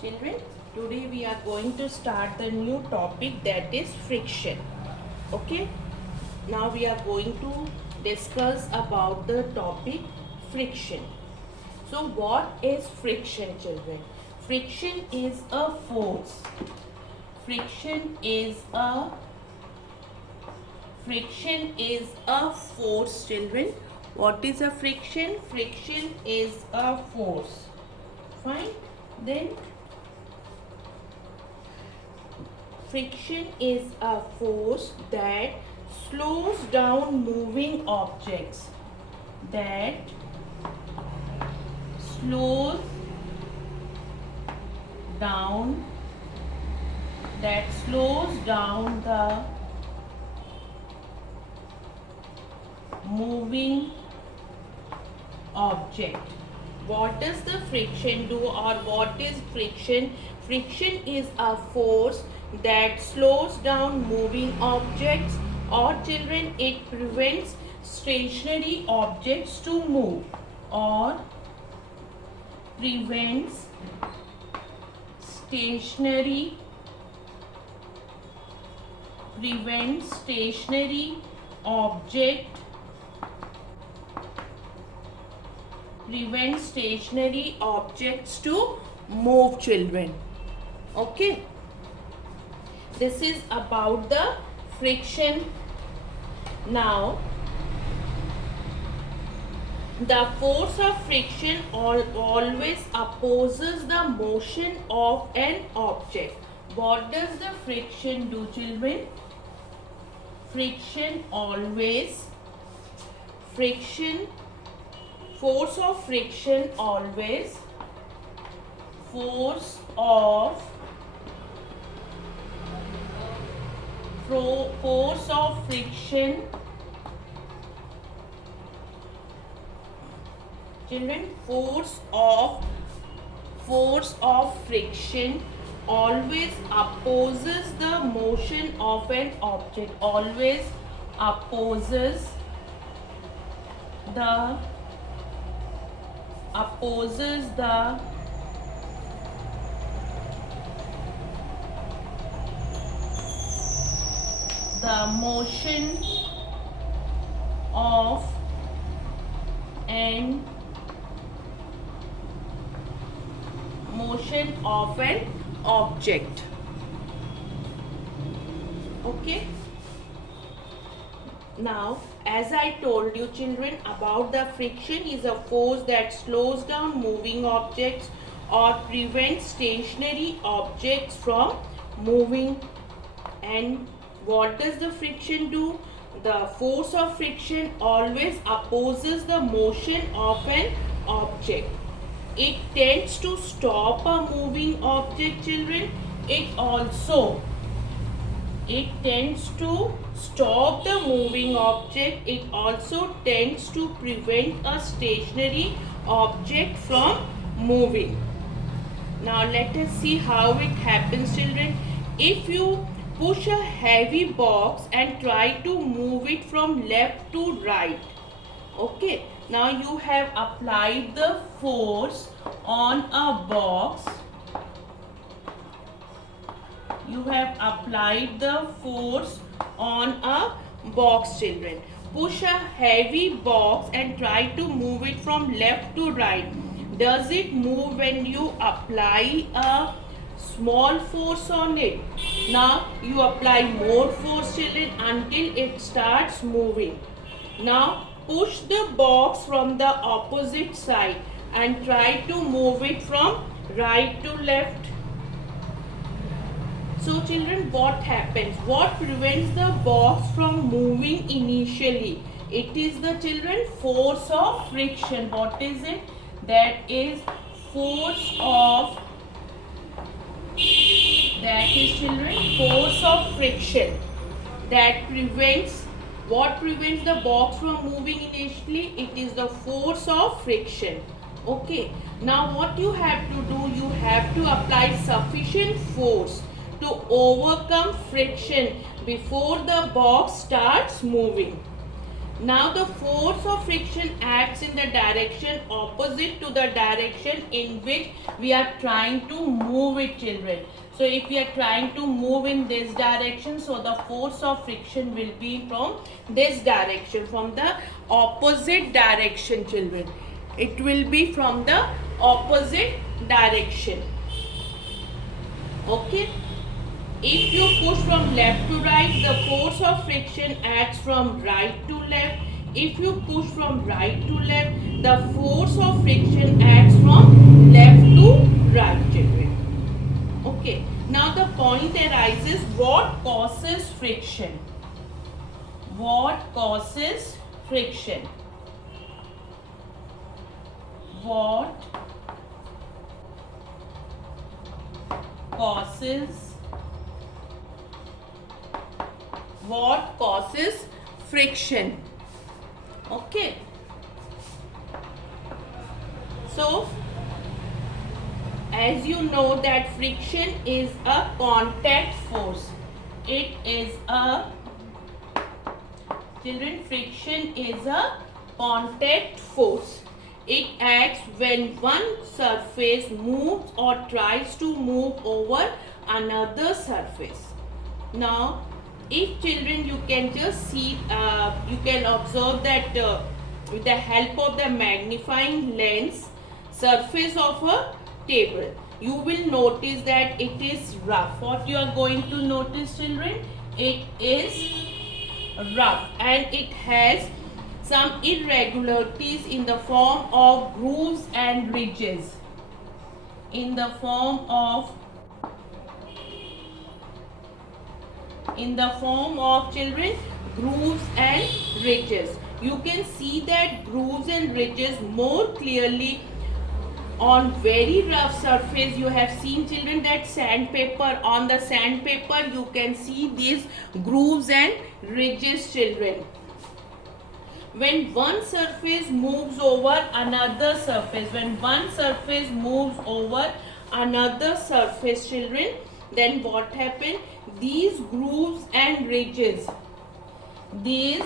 Children, today we are going to start the new topic, that is friction. Okay, now we are going to discuss about the topic friction. So what is friction, children? Friction is a force. Friction is a force, children. What is a friction? Friction is a force. Fine. Then friction is a force that slows down moving objects. That slows down the moving object. What does the friction do, or what is friction? Friction is a force that slows down moving objects, or children, it prevents stationary objects to move, or prevents stationary objects to move, children. Okay, this is about the friction. Now the force of friction always opposes the motion of an object. What does the friction do, children? Force of friction always opposes the motion of an object. Always opposes the motion of an object. Okay, now as I told you, children, about the friction is a force that slows down moving objects or prevents stationary objects from moving. And what does the friction do? The force of friction always opposes the motion of an object. It tends to stop a moving object, children. It tends to stop the moving object. It also tends to prevent a stationary object from moving. Now let us see how it happens, children. If you push a heavy box and try to move it from left to right, okay, now you have applied the force on a box. Children. Push a heavy box and try to move it from left to right. Does it move when you apply a small force on it? Now you apply more force, children, until it starts moving. Now push the box from the opposite side and try to move it from right to left. So children, what happens? What prevents the box from moving initially? It is the children force of friction. What is it? That is force of friction that prevents. What prevents the box from moving initially? It is the force of friction. Okay, now what you have to do, you have to apply sufficient force to overcome friction before the box starts moving. Now the force of friction acts in the direction opposite to the direction in which we are trying to move it, children. So if we are trying to move in this direction, so the force of friction will be from this direction, from the opposite direction, children. It will be from the opposite direction. Okay. If you push from left to right, the force of friction acts from right to left. If you push from right to left, the force of friction acts from left to right, children. Okay. Now the point arises, what causes friction? What causes friction? What causes friction? Okay. So as you know that friction is a contact force. It is a, children, friction is a contact force. It acts when one surface moves or tries to move over another surface. Now, if children, you can just see, you can observe that with the help of the magnifying lens surface of a table, you will notice that it is rough. What you are going to notice, children? It is rough and it has some irregularities in the form of grooves and ridges. In the form of children, grooves and ridges. You can see that grooves and ridges more clearly on very rough surface. You have seen, children, that sandpaper. On the sandpaper you can see these grooves and ridges, children. When one surface moves over another surface, children, then what happens? These grooves and ridges, these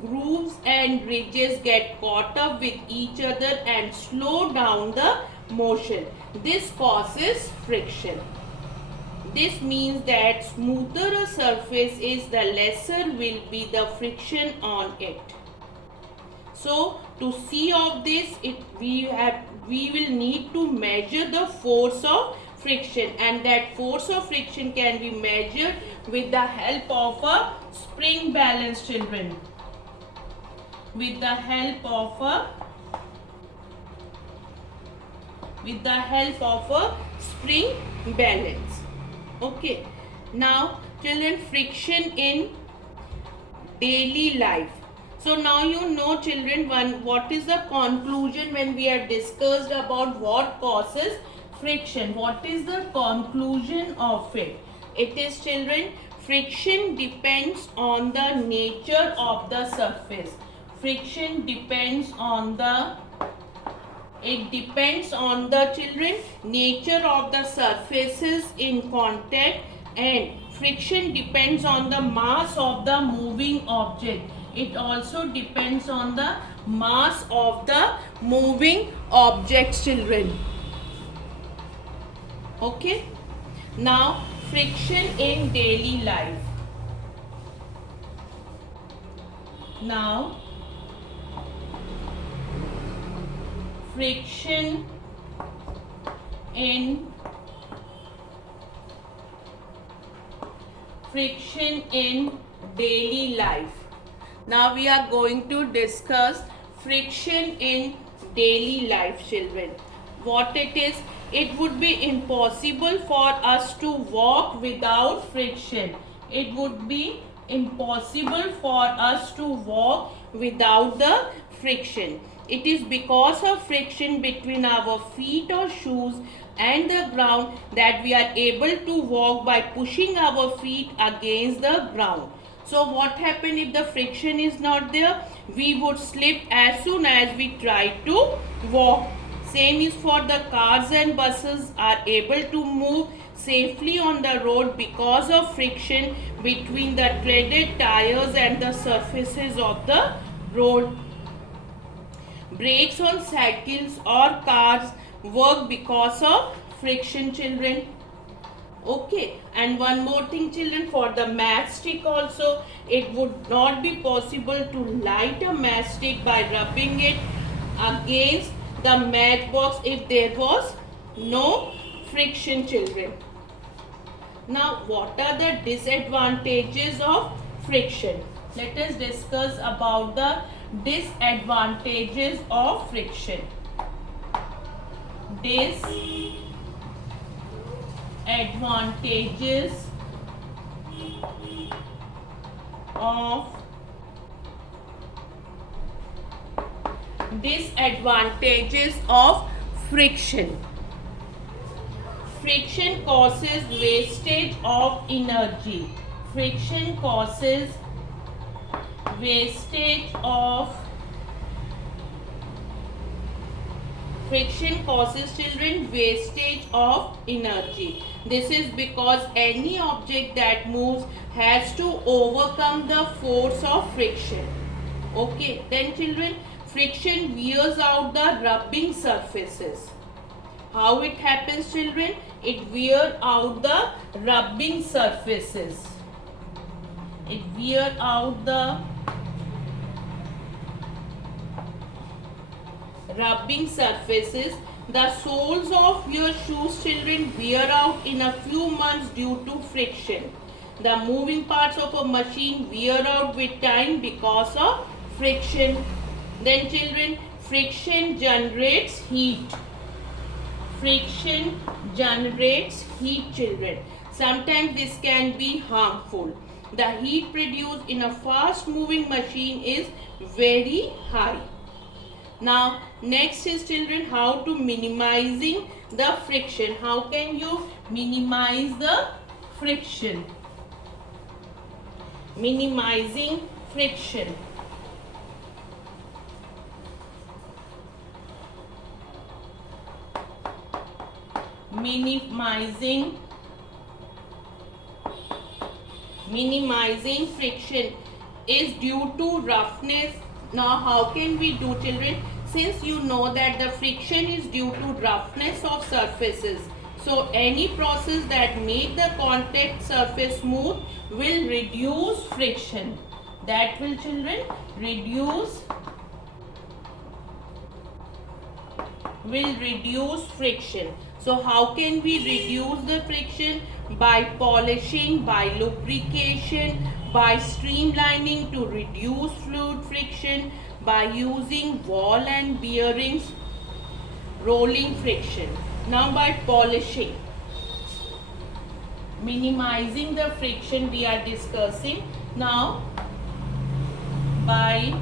grooves and ridges get caught up with each other and slow down the motion. This causes friction. This means that smoother a surface is, the lesser will be the friction on it. So to see of this, we will need to measure the force of friction, and that force of friction can be measured with the help of a spring balance, children. With the help of a spring balance. Okay. Now, children, friction in daily life. So now you know, children, what is the conclusion when we have discussed about what causes friction? What is the conclusion of it? It is, children, friction depends on the nature of the surface. Friction depends on the children, nature of the surfaces in contact, and friction depends on the mass of the moving object. It also depends on the mass of the moving objects, children. Okay. Now, friction in daily life. Now, friction in daily life. Now we are going to discuss friction in daily life, children. What it is? It would be impossible for us to walk without friction. It would be impossible for us to walk without the friction. It is because of friction between our feet or shoes and the ground that we are able to walk by pushing our feet against the ground. So what happens if the friction is not there? We would slip as soon as we try to walk. Same is for the cars and buses are able to move safely on the road because of friction between the treaded tires and the surfaces of the road. Brakes on cycles or cars work because of friction, children. Okay, and one more thing, children, for the matchstick also, it would not be possible to light a matchstick by rubbing it against the matchbox if there was no friction, children. Now, what are the disadvantages of friction? Let us discuss about the disadvantages of friction. Disadvantages of friction. Friction causes wastage of energy. Friction causes children wastage of energy. This is because any object that moves has to overcome the force of friction. Okay, then children, friction wears out the rubbing surfaces. How it happens, children? It wears out the rubbing surfaces. It wears out the rubbing surfaces. The soles of your shoes, children, wear out in a few months due to friction. The moving parts of a machine wear out with time because of friction. Then, children, friction generates heat. Friction generates heat, children. Sometimes this can be harmful. The heat produced in a fast moving machine is very high. Now, next is, children, how to minimizing the friction. How can you minimize the friction? Minimizing friction. Minimizing friction is due to roughness. Now, how can we do, children? Since you know that the friction is due to roughness of surfaces, so any process that make the contact surface smooth will reduce friction. That will, children, reduce friction. So how can we reduce the friction? By polishing, by lubrication, by streamlining to reduce fluid friction, by using ball and bearings, rolling friction. Now, by polishing, minimizing the friction we are discussing. Now, by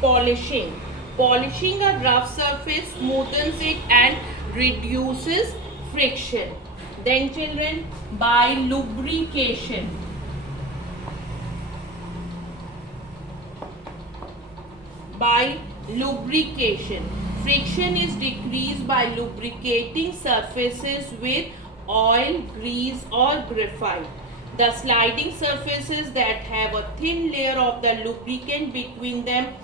polishing. Polishing a rough surface smoothens it and reduces friction. Then, children, by lubrication. By lubrication. Friction is decreased by lubricating surfaces with oil, grease or graphite. The sliding surfaces that have a thin layer of the lubricant between them,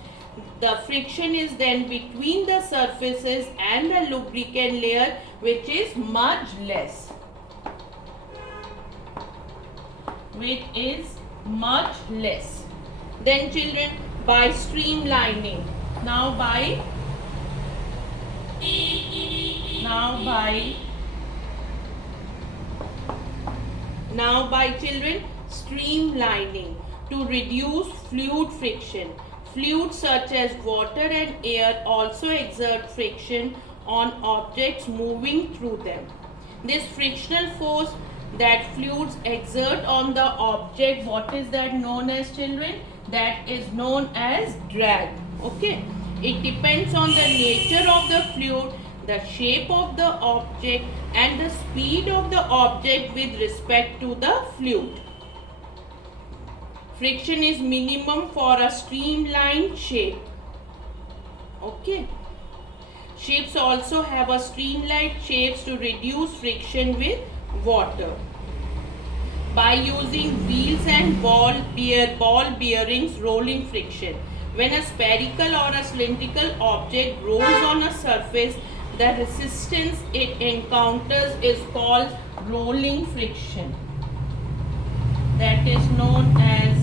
the friction is then between the surfaces and the lubricant layer, which is much less. Then, children, by streamlining. Now by children, streamlining to reduce fluid friction. Fluids such as water and air also exert friction on objects moving through them. This frictional force that fluids exert on the object, what is that known as, children? That is known as drag. Okay. It depends on the nature of the fluid, the shape of the object and the speed of the object with respect to the fluid. Friction is minimum for a streamlined shape. Okay. Ships also have a streamlined shapes to reduce friction with water. By using wheels and ball bearings, rolling friction. When a spherical or a cylindrical object rolls on a surface, the resistance it encounters is called rolling friction. That is known as,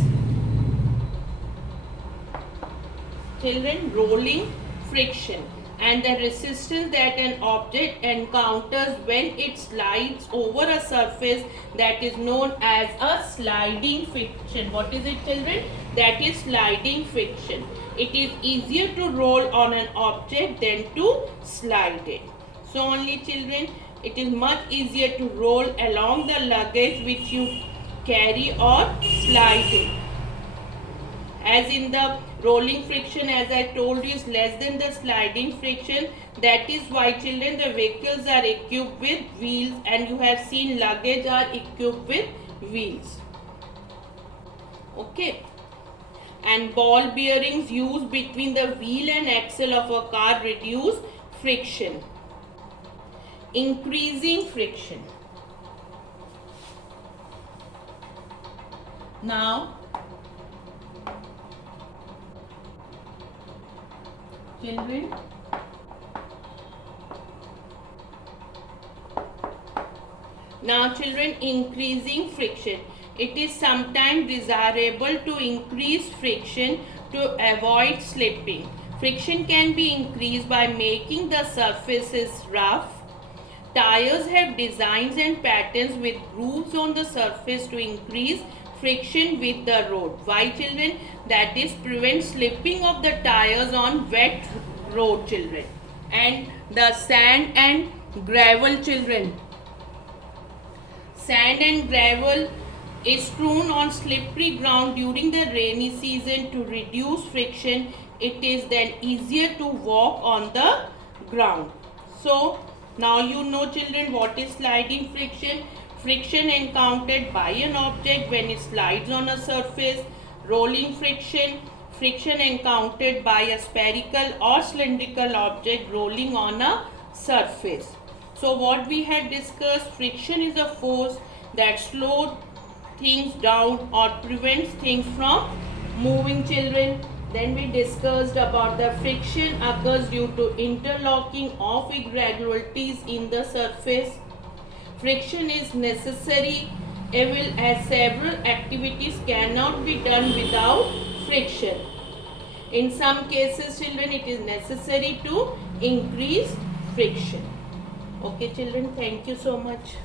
children, rolling friction. And the resistance that an object encounters when it slides over a surface, that is known as a sliding friction. What is it, children? That is sliding friction. It is easier to roll on an object than to slide it. So only, children, it is much easier to roll along the luggage which you carry or slide it. As in the rolling friction, as I told you, is less than the sliding friction. That is why, children, the vehicles are equipped with wheels, and you have seen luggage are equipped with wheels. Okay. And ball bearings used between the wheel and axle of a car reduce friction. Increasing friction. Now, children, increasing friction. It is sometimes desirable to increase friction to avoid slipping. Friction can be increased by making the surfaces rough. Tires have designs and patterns with grooves on the surface to increase friction with the road. Why, children? That is prevent slipping of the tires on wet road, children. And the sand and gravel, children. Sand and gravel is strewn on slippery ground during the rainy season to reduce friction. It is then easier to walk on the ground. So, now you know, children, what is sliding friction. Friction encountered by an object when it slides on a surface. Rolling friction. Friction encountered by a spherical or cylindrical object rolling on a surface. So what we had discussed, friction is a force that slows things down or prevents things from moving, children. Then we discussed about the friction occurs due to interlocking of irregularities in the surface. Friction is necessary evil as several activities cannot be done without friction. In some cases, children, it is necessary to increase friction. Okay, children, thank you so much.